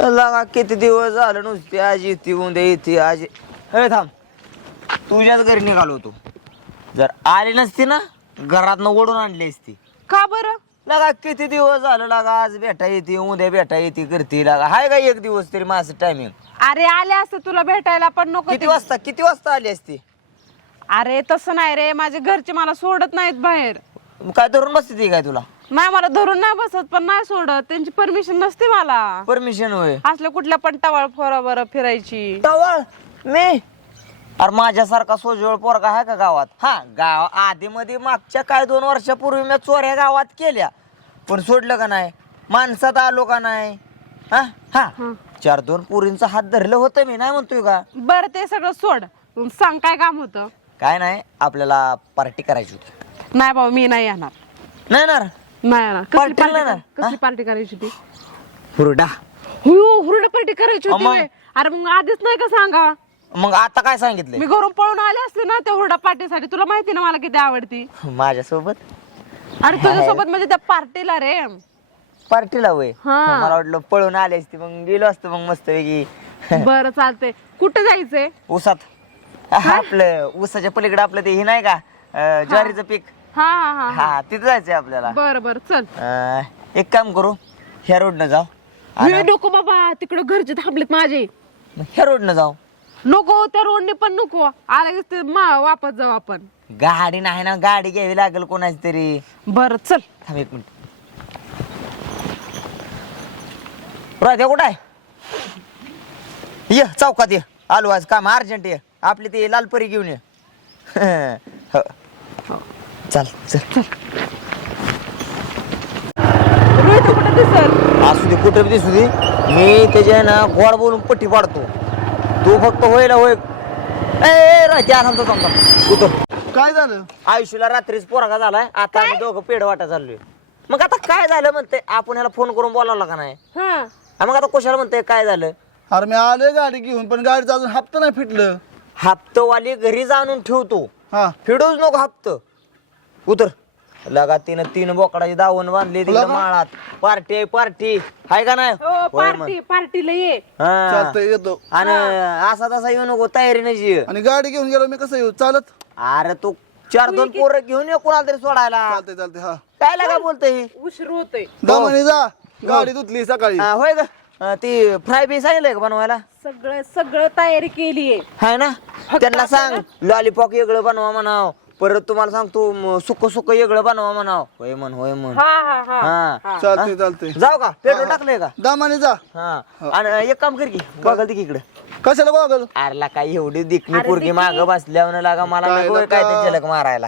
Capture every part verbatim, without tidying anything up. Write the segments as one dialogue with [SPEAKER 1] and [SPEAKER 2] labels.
[SPEAKER 1] लगा किती दिवस झालं नुसती आज येते उद्या येते आज हे थांब तुझ्याच घरी निघालो होतो जर आली नसती ना घरातनं ओढून आणली असती
[SPEAKER 2] का बरं
[SPEAKER 1] लगा किती दिवस झालं लागा आज भेटा येते उद्या भेटा येते करते लागा हाय का एक दिवस तरी माझं टायमिंग
[SPEAKER 2] अरे आले असते तुला भेटायला पण नको
[SPEAKER 1] किती
[SPEAKER 2] ते-
[SPEAKER 1] वाजता किती वाजता आली असती
[SPEAKER 2] अरे तसं नाही रे माझे घरचे मला सोडत नाहीत बाहेर
[SPEAKER 1] काय धरून बसते ती काय तुला
[SPEAKER 2] नाही मला धरून नाही बसत पण नाही सोडत त्यांची परमिशन नसते मला
[SPEAKER 1] परमिशन होय
[SPEAKER 2] असल्या कुठल्या पण टवाळ फोरावर फिरायची
[SPEAKER 1] टवळ मी अरे माझ्यासारखा सोजवळ पोरगा आहे का गावात हा गाव आधी मध्ये मागच्या काय दोन वर्षापूर्वी मी चोऱ्या गावात केल्या पण सोडलं का नाही माणसात आलो का नाही हा हा चार दोन पुरींचा हात धरलं होतं मी नाही म्हणतोय का
[SPEAKER 2] बरं ते सगळं सोड तू सांग काय काम होतं
[SPEAKER 1] काय नाही आपल्याला पार्टी करायची होती
[SPEAKER 2] नाही बाबा मी नाही येणार
[SPEAKER 1] नाही ना
[SPEAKER 2] नाही येणार कसली
[SPEAKER 1] Party
[SPEAKER 2] party
[SPEAKER 1] नाही ना?
[SPEAKER 2] कर- कसली पार्टी करायची ती
[SPEAKER 1] हुरडा
[SPEAKER 2] हो हुरडा पार्टी करायची होती
[SPEAKER 1] मग?
[SPEAKER 2] व्हय. अरे मग आधीच नाही का सांगा
[SPEAKER 1] मग आता काय सांगितलंय
[SPEAKER 2] मी घरून पळून आले असते ना त्या हुरडा पार्टीसाठी तुला माहिती ना मला किती आवडती
[SPEAKER 1] माझ्यासोबत
[SPEAKER 2] अरे तुझ्यासोबत म्हणजे त्या पार्टीला रे
[SPEAKER 1] पार्टीला वय
[SPEAKER 2] हा.
[SPEAKER 1] मला वाटलं पळून आले असते मग गेलो असतो मग मस्त वेगळी
[SPEAKER 2] बरं चालतंय कुठं जायचंय
[SPEAKER 1] ऊसात आपलं ऊसाच्या पलीकडे आपलं ते हे नाही का अं, ज्वारीचं पीक
[SPEAKER 2] हा हा हा हा
[SPEAKER 1] हा तिथं जायचंय आपल्याला
[SPEAKER 2] बरं बरं चल
[SPEAKER 1] अं, एक काम करू ह्या रोडनं जाऊ
[SPEAKER 2] हे नको बाबा तिकडं घरचे थांबलेत माझे
[SPEAKER 1] मग ह्या रोडनं जाऊ
[SPEAKER 2] नको त्या रोडने पण नको आला की ते मा- वापस जाऊ आपण
[SPEAKER 1] गाडी नाही ना गाडी घ्यावी लागेल कोणाची तरी
[SPEAKER 2] बरं चल
[SPEAKER 1] थांब एक मिनिट राहते कुठं आहे ये चौकात ये आलो आज काम अर्जंट ये आपली ती लालपरी घेऊन ये हो. चल चल
[SPEAKER 2] रोहित कुठं दिसल
[SPEAKER 1] असू दे कुठं बी दिसू दे मी त्याच्या ना गोड बोलून पट्टी पाडतो तू फक्त होईल होय ए राहते थांबतो थांबतो उतर
[SPEAKER 3] काय झालं
[SPEAKER 1] आयुष्याला रात्रीच पोरगा झालाय आता आम्ही दोघं पेड वाटा चाललोय मग आता काय झालं म्हणते आपण ह्याला फोन करून बोलावला का नाही
[SPEAKER 2] हा
[SPEAKER 1] हा, मग आता कशाला म्हणते काय झालं
[SPEAKER 3] अरे मी आलोय गाडी घेऊन पण गाडीचं अजून हप्ता नाही फिटलं
[SPEAKER 1] हप्तवाली घरी जाणून ठेवतो
[SPEAKER 3] हा
[SPEAKER 1] फिडूच नको हप्त उतर लगा तिनं तीन बोकडाची दावण बांधली तिकडे
[SPEAKER 3] लगा?
[SPEAKER 1] माळात पार्टी आहे पार्टी हाय का नाही
[SPEAKER 2] हो
[SPEAKER 1] होय मग.
[SPEAKER 2] पार्टी पार्टीला ये
[SPEAKER 1] हा.
[SPEAKER 3] चालतंय येतो
[SPEAKER 1] आणि असा तसा येऊ नको तयारी नाही
[SPEAKER 3] आणि गाडी घेऊन गेलो मी कसं येऊ चालत
[SPEAKER 1] अरे तू चार दोन पोरं घेऊन ये कोणाला तरी सोडायला
[SPEAKER 3] चालतंय चालतंय हा
[SPEAKER 1] काय लागा बोलतोय
[SPEAKER 2] उशीर होतोय
[SPEAKER 3] दमाने जा गाडी धुतली सकाळी
[SPEAKER 1] होय का अं, ती फ्राय बी सांगितलंय का बनवायला
[SPEAKER 2] सगळं सगळं तयारी केलीये
[SPEAKER 1] हाय ना त्यांना सांग लॉलीपॉप वेगळं बनवा म्हणाव परत तुम्हाला सांगतो सुक सुक वेगळं बनवा म्हणाव होय म्हण होय म्हण
[SPEAKER 2] हा हा हा
[SPEAKER 1] हा
[SPEAKER 3] चालतंय चालतंय
[SPEAKER 1] जाऊ का पेट्रोल टाकलंय का
[SPEAKER 3] दमाने जा
[SPEAKER 1] हा आणि एक काम कर की बघल ती इकडे
[SPEAKER 3] कशाला बघल
[SPEAKER 1] अरला काय एवढी दिखणी पोरगी माग बसल्यावर लागा मला
[SPEAKER 3] काय
[SPEAKER 1] नको काय
[SPEAKER 3] लका?
[SPEAKER 1] ते झलक मारायला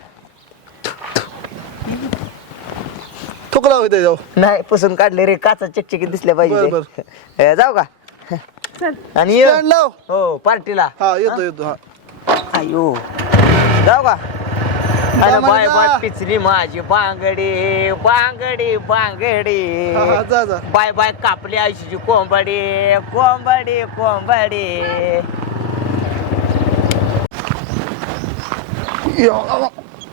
[SPEAKER 3] थुकला होते जाऊ
[SPEAKER 1] नाही पुसून काढले रे काचा चकचकीत दिसल्या
[SPEAKER 3] बर,
[SPEAKER 1] पाहिजे हे, जाऊ का
[SPEAKER 2] चल
[SPEAKER 1] आणि ये.
[SPEAKER 3] स्टँड लाव
[SPEAKER 1] हो पार्टीला
[SPEAKER 3] हा येतो येतो हा
[SPEAKER 1] अयो जाऊ का अरे
[SPEAKER 3] जा
[SPEAKER 1] बाय
[SPEAKER 3] जा.
[SPEAKER 1] बाय पिचली माझी बांगडी बांगडी बांगडी
[SPEAKER 3] हा हा जा जा
[SPEAKER 1] बाय बाय कापली आयुष्याची कोंबडी कोंबडी कोंबडी
[SPEAKER 3] या.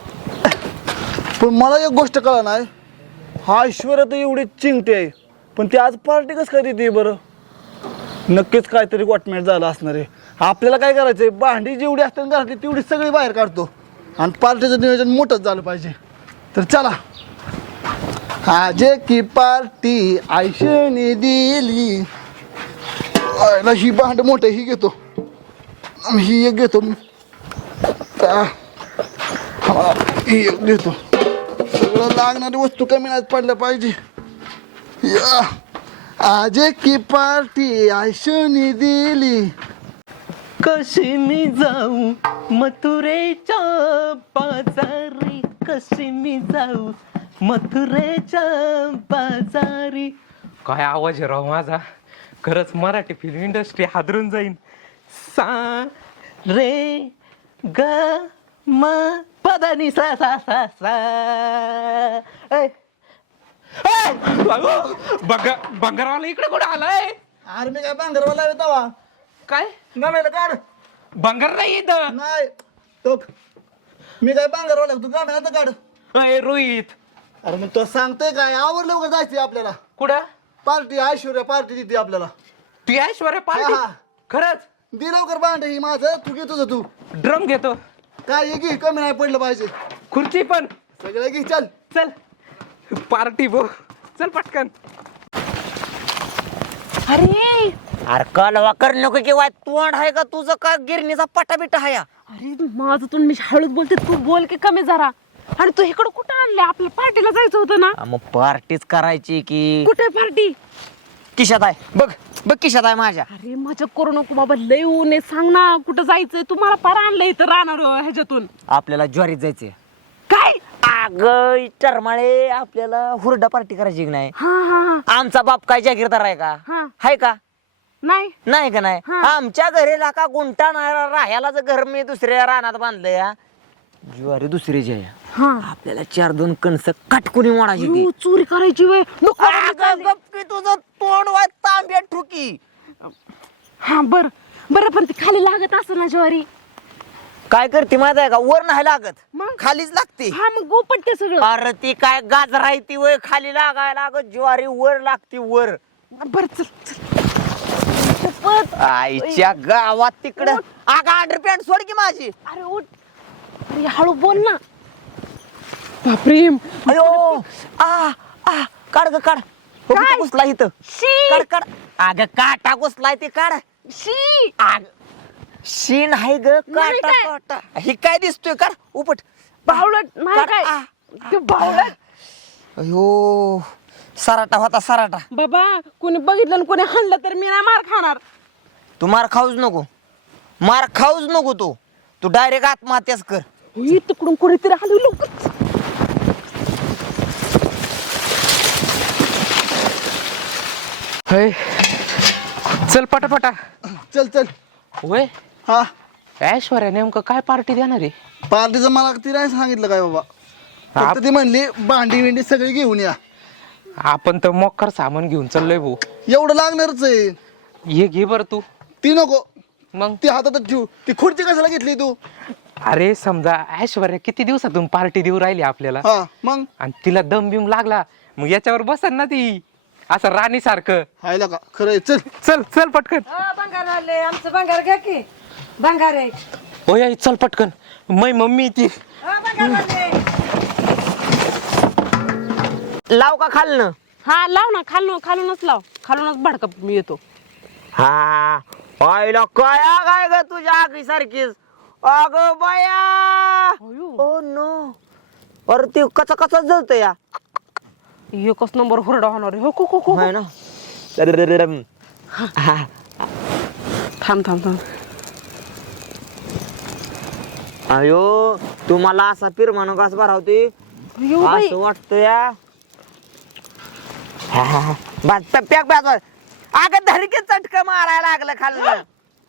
[SPEAKER 3] पण मला एक गोष्ट कळा नाही हा ऐश्वर्या तर एवढी चिंगटी आहे पण ती आज पार्टी कसं काय देते बरं नक्कीच काहीतरी वाटमेट झालं असणार आहे आपल्याला काय करायचंय भांडी जेवढी असतात घरातली तेवढी सगळी बाहेर काढतो आणि पार्टीचं नियोजन मोठंच झालं पाहिजे तर चला आज की पार्टी आयशने दिली आयला ही भांड मोठं ही घेतो आणि ही एक घेतो आ, हा, ही एक घेतो सगळं लागणारी वस्तू कमी नाही पडल्या पाहिजे या आज की पार्टी आयशने दिली
[SPEAKER 4] कशी मी जाऊ मथुरेच्या बाजारी कशी मी जाऊ मथुरेच्या बाजारी काय आवाज आहे राव माझा खरंच मराठी फिल्म इंडस्ट्री हादरून जाईन सा रे ग म पदानी सा सा सा सा ऐ. ऐ! अगो, बंगा बंगारवाला इकडे कुठे आलाय
[SPEAKER 3] अरे मी काय बांगरवाला आहे तवा
[SPEAKER 4] काय
[SPEAKER 3] गाण्याला काढ
[SPEAKER 4] बंगार नाही इथं
[SPEAKER 3] नाही तो मी काय बांगरवाला आहे, तू गाण्याला तर काढ
[SPEAKER 4] अय रोहित
[SPEAKER 3] अरे मग तो सांगतोय काय आवडलं का जायचंय आपल्याला
[SPEAKER 4] कुठं
[SPEAKER 3] पार्टी ऐश्वर्या पार्टी देते आपल्याला.
[SPEAKER 4] ती ऐश्वर्या पार्टी
[SPEAKER 3] हा.
[SPEAKER 4] खरंच
[SPEAKER 3] दे लवकर भांड ही माझं, तू घे तुझं तू.
[SPEAKER 4] ड्रम घेतो,
[SPEAKER 3] काय हे घे, कमी नाही पडलं पाहिजे.
[SPEAKER 4] खुर्ची पण.
[SPEAKER 3] सगळं घे चल.
[SPEAKER 4] चल पार्टी बो, चल पटकन.
[SPEAKER 2] अरे
[SPEAKER 1] अरे कलवा कर नको किंवा तोंड आहे का तुझं का गिरणीचा पटा बिटा आहे
[SPEAKER 2] अरे माझं तू मी हळूच बोलते, तू बोल की कमी जरा. आणि तू इकडं कुठं आणले? आपल्या पार्टीला जायचं होतं ना.
[SPEAKER 1] मग पार्टीच करायची की
[SPEAKER 2] कुठे पार्टी?
[SPEAKER 1] किशात आहे बघ बघ किशात आहे माझ्या.
[SPEAKER 2] अरे मजा करू नको बाबा, लय ऊन आहे. सांग ना कुठं जायचंय? तुम्हाला पार आणलंय इथं राहणार ह्याच्यातून.
[SPEAKER 1] आपल्याला ज्वारीत जायचंय.
[SPEAKER 2] काय?
[SPEAKER 1] अग टरमाळे आपल्याला हुरडा पार्टी करायची की नाही?
[SPEAKER 2] हा हा हा
[SPEAKER 1] आमचा बाप काय जागीरदार आहे का?
[SPEAKER 2] हा.
[SPEAKER 1] हाय का?
[SPEAKER 2] नाही
[SPEAKER 1] नाही का नाही?
[SPEAKER 2] हा.
[SPEAKER 1] आमच्या घरीला का गुंटा नाही राहायला घर मी दुसऱ्या रानात बांधलंय या. ज्वारी दुसरीची आहे.
[SPEAKER 2] हा.
[SPEAKER 1] आपल्याला चार दोन कणस काटकुनी मोडायची ती.
[SPEAKER 2] यू, चोरी करायची वय नको बाबा, मी
[SPEAKER 1] अगं,
[SPEAKER 2] चालले.
[SPEAKER 1] गप्पी तुझं तोंड वाय तांब्या ठुकी.
[SPEAKER 2] हा बर बरं, पण ती खाली लागत असं ना ज्वारी.
[SPEAKER 1] काय करते माहिती आहे का? वर नाही लागत,
[SPEAKER 2] मग?
[SPEAKER 1] खालीच लागते.
[SPEAKER 2] हा मग गोपट ते सगळं.
[SPEAKER 1] अरे ती काय गाजर आहे ती वय खाली लागायला लागत, ज्वारी वर लागते वर.
[SPEAKER 2] बर चल चल. शपथ.
[SPEAKER 1] आईच्या गावात तिकडं आगा अंडरपॅन्ट सोड की माझी.
[SPEAKER 2] अरे उठ. अरे हळू बोल ना. बापरे.
[SPEAKER 1] अयो आ आ काढ ग काढ. हो,
[SPEAKER 2] काय?
[SPEAKER 1] किती घुसला इथं.
[SPEAKER 2] शी
[SPEAKER 1] काढ काढ. अग काटा घुसलाय ते काढ.
[SPEAKER 2] शी
[SPEAKER 1] आग शीन आहे ग
[SPEAKER 2] नाही
[SPEAKER 1] काटा
[SPEAKER 2] काय?
[SPEAKER 1] काटा. हे काय दिसतोय काढ उपट.
[SPEAKER 2] बावळट नाही
[SPEAKER 1] काढ.
[SPEAKER 2] काय
[SPEAKER 1] आ.
[SPEAKER 2] ते बावळट.
[SPEAKER 1] अयो सराटा होता सराटा.
[SPEAKER 2] बाबा कोणी बघितलं आणि कोणी हाणलं तर मी नाही मार खाणार.
[SPEAKER 1] तू मार खाऊच नको, मार खाऊच नको तू तू डायरेक्ट आत्महत्याच कर.
[SPEAKER 2] होई, तिकडून कोणीतरी आलं लवकर.
[SPEAKER 4] होय, चल पटापटा.
[SPEAKER 3] चल चल.
[SPEAKER 4] होय
[SPEAKER 3] हा
[SPEAKER 4] ऐश्वर्या नेमकं काय पार्टी देणार आहे?
[SPEAKER 3] पार्टीचं मला ती नाही सांगितलं काय बाबा. फक्त ती म्हणली भांडी विंडी सगळी घेऊन या.
[SPEAKER 4] आपण तर मोक्कर सामान घेऊन चाललोय भाऊ.
[SPEAKER 3] एवढं लागणारच आहे.
[SPEAKER 4] हे घे बर तू.
[SPEAKER 3] ती नको,
[SPEAKER 4] मग
[SPEAKER 3] ती हातातच ठेवू. ती खुर्ची कशाला घेतली तू?
[SPEAKER 4] अरे समजा ऐश्वर्या किती दिवसातून पार्टी देऊ राहिली आपल्याला,
[SPEAKER 3] हा मग
[SPEAKER 4] आणि तिला दम बिम लागला मग याच्यावर बसन ना ती असं राणी सारखं.
[SPEAKER 3] हायला का खरं आहे. चल
[SPEAKER 4] चल चल पटकन.
[SPEAKER 5] बंगार आले, आमचं बंगार घ्या की. बंगार आहे.
[SPEAKER 4] होय आई, चल पटकन. मै मम्मी ती.
[SPEAKER 5] हा, बंगार आले.
[SPEAKER 1] लाव का खालनं?
[SPEAKER 2] हा लाव ना, खालून खालूनच लाव. खालूनच भडका मी येतो.
[SPEAKER 1] हा आईला काय काय ग तुझ्या आगी सारखीच. अग बाया
[SPEAKER 2] अयो.
[SPEAKER 1] Oh no. अरे ते कचा कचा जळत या.
[SPEAKER 2] एकच नंबर हुरडा होणार आहे. हो को को को
[SPEAKER 1] आहे ना. ररररम. हा.
[SPEAKER 2] थांब थांब थांब.
[SPEAKER 1] अयो तुम्हाला असा पिरमानो घास भरावते
[SPEAKER 2] अयो बाई.
[SPEAKER 1] असं वाटतं या. हा, हा, हा. बस, प- पॅक बॅग बस. अगं धडके चटका मारायला लागलं खाल्लं.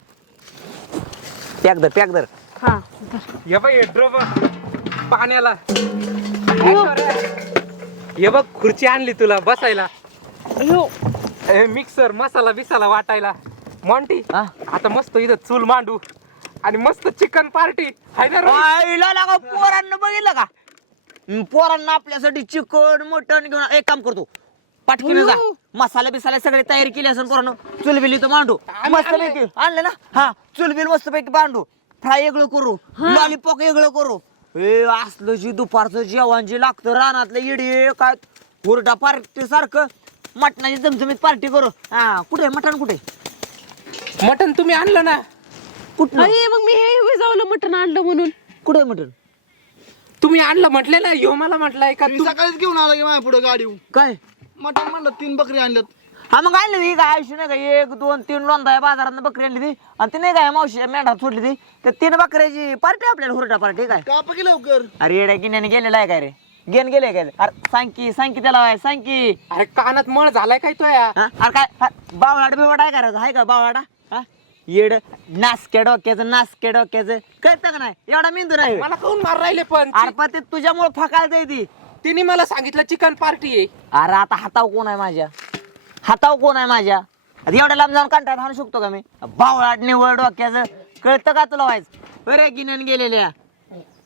[SPEAKER 1] पॅक धर पॅक धर.
[SPEAKER 2] हा
[SPEAKER 4] हे बघ ड्रम पाण्याला. ऐश्वर्या, हे बघ खुर्ची आणली तुला बसायला.
[SPEAKER 2] अयो.
[SPEAKER 4] मिक्सर मसाला बिसाला वाटायला. मॉन्टी
[SPEAKER 1] हा?
[SPEAKER 4] आता मस्त इथं चूल मांडू आणि मस्त चिकन पार्टी हाय ना रे?
[SPEAKER 1] आईला लागा पोरांना बघितलं का? हम्म, पोरांना आपल्यासाठी चिकन मटन घेऊन एक काम करतो. पाटकीने जा, मसाला बिसाला सगळे तयारी केली असेल पोरांनो. चुलबिल इथं मांडू मस्त पैकी. आणले ना? हा चुलबिल मस्त पैकी बांधू. फ्राय वेगळं करू, लॉलीपॉप वेगळं करू. ए असलं जी दुपारचं जेवण जे लागतं रानातलं इडी काय हुरडा पार्टी सारखं मटणाची जमजमीत पार्टी करू. हा कुठे मटण कुठे?
[SPEAKER 4] मटन तुम्ही आणलं ना?
[SPEAKER 1] कुठं
[SPEAKER 2] अरे मग मी हे विजावलं मटण आणलं म्हणून.
[SPEAKER 1] कुठे मटण?
[SPEAKER 4] तुम्ही आणलं म्हटले ना, ह्यो मला म्हटलंय का
[SPEAKER 3] मी
[SPEAKER 4] तू?
[SPEAKER 3] सकाळीच घेऊन आला की माझ्या पुढे गाडी.
[SPEAKER 1] काय?
[SPEAKER 3] मटण म्हणलं तीन बकरी आणल्यात.
[SPEAKER 1] हा मग आणली ती काय आयुष्य नाही का एक दोन तीन लोंदा आहे बाजारात बकरी आणली ती आणि ती नाही काय मावशी मेंढा सोडली ती त्या तीन बकऱ्याची पार्टी आपल्याला हुरडा पार्टी काय.
[SPEAKER 3] काप की लवकर.
[SPEAKER 1] अरे येड्या गिन्याने गेलेला आहे काय रे? गेन गेले काय? अरे सांग की सांग की त्याला सांग की.
[SPEAKER 4] अरे कानात मळ झालाय काय तो या?
[SPEAKER 1] हा? अरे काय बावळाट बिवड आहे करायचं आहे का बावळाटा? हा येड नासके डोक्याचं नासके डोक्याचं कळतं का नाही? एवढा मेंदू नाही.
[SPEAKER 4] मला काऊन मार राहिले पण?
[SPEAKER 1] अरे पण ते तुझ्यामुळे फकायचं ती.
[SPEAKER 4] तिने मला सांगितलं चिकन पार्टी आहे.
[SPEAKER 1] अरे आता हाताव कोण आहे माझ्या? हाताव कोण आहे माझ्या? आता एवढ्या लांब जाऊन कंटाळा हाणू शकतो का मी? बावळाट निवड डोक्याचं कळतं का तुला व्हायचं? बरे गिन्यान गेलेल्या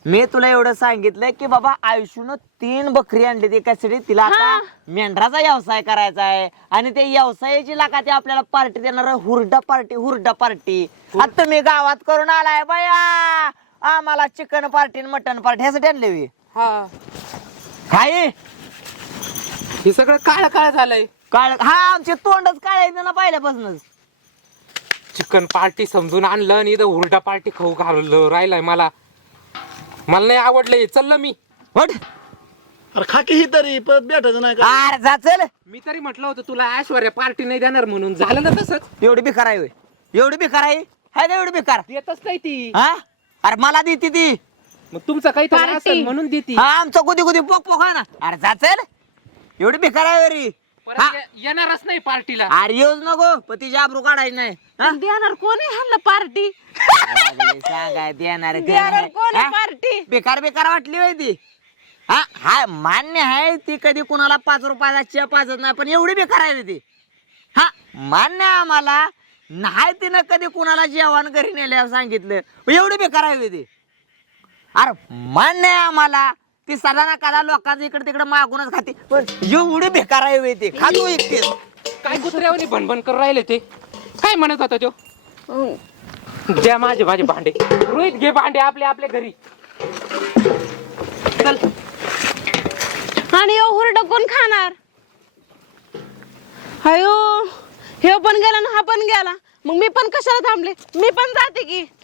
[SPEAKER 1] मी तुला एवढं सांगितलंय की बाबा आयुष्यानं तीन बकरी आणली ती कशासाठी तिला आता
[SPEAKER 2] हा.
[SPEAKER 1] मेंढराचा व्यवसाय करायचा आहे आणि ते व्यवसायाची लाका ते आपल्याला पार्टी देणार आहे, हुरडा पार्टी हुरडा पार्टी आता तुम्ही गावात करून आलाय बाया आम्हाला चिकन पार्टी मटन पार्टी ह्यासाठी आणले मी
[SPEAKER 4] हा
[SPEAKER 1] काय
[SPEAKER 4] हे सगळं काळ काळ झालंय.
[SPEAKER 1] काळ हा आमचे तोंडच काढायचं ना पहिल्यापासूनच.
[SPEAKER 4] चिकन पार्टी समजून आणलं आणि इथं हुरडा पार्टी खाऊ घाललं राहिलाय मला. मला नाही आवडलंय, चाललं मी.
[SPEAKER 1] हट.
[SPEAKER 3] अरे खाकी ही तरी परत भेटायचं नाही का?
[SPEAKER 1] अरे जा चल.
[SPEAKER 4] मी तरी म्हटलं होतं तुला ऐश्वर्या पार्टी नाही देणार म्हणून, झालं ना तसंच.
[SPEAKER 1] एवढी बेकार आहे होय? एवढी बेकार आहे हाय का एवढी बेकार
[SPEAKER 4] देतच नाही ती.
[SPEAKER 1] हा अरे मला देते ती
[SPEAKER 4] मग तुमचं काहीतरी
[SPEAKER 2] Party.
[SPEAKER 4] असेल म्हणून देती.
[SPEAKER 1] हा आमचं कुदी कुदी पोक पोक आहे ना. अरे जा चल एवढी बेकार आहे वरी
[SPEAKER 4] परत
[SPEAKER 1] हा.
[SPEAKER 4] ये- येणारच नाही पार्टीला.
[SPEAKER 1] अरे येऊच नको पण तिची आबरू काढायची नाही हा?
[SPEAKER 2] पण देणार कोणी ह्यांना पार्टी
[SPEAKER 1] लागले सांगाय देणार
[SPEAKER 2] देणार कोणी
[SPEAKER 1] हा?
[SPEAKER 2] पार्टी
[SPEAKER 1] बेकार बेकार वाटली होय ती हा हा मान्य आहे ती कधी कुणाला पाच रुपयाला चिया पाजत नाही पण एवढी बेकार आहे होय ती हा मान्य आहे आम्हाला नाही तिनं कधी कुणाला जेवण घरी नेल्यावर सांगितलं पण एवढी बेकार आहे होय ती अरे मान्य आहे आम्हाला ती सदा ना कदा लोकांचं इकडे तिकडे मागूनच खाते पण एवढी बेकार आहे होय ती खातो एकटीच
[SPEAKER 4] काय कुत्र्यावानी भणभण करून राहिले ते. काय म्हणत होता तो? द्या माझे माझे भांडे. रोहित घे भांडे आपले आपल्या घरी. चल.
[SPEAKER 2] आणि यो हुरडा कोण खाणार अयो हे पण गेला ना हा पण गेला मग मी पण कशाला थांबले मी पण जाते की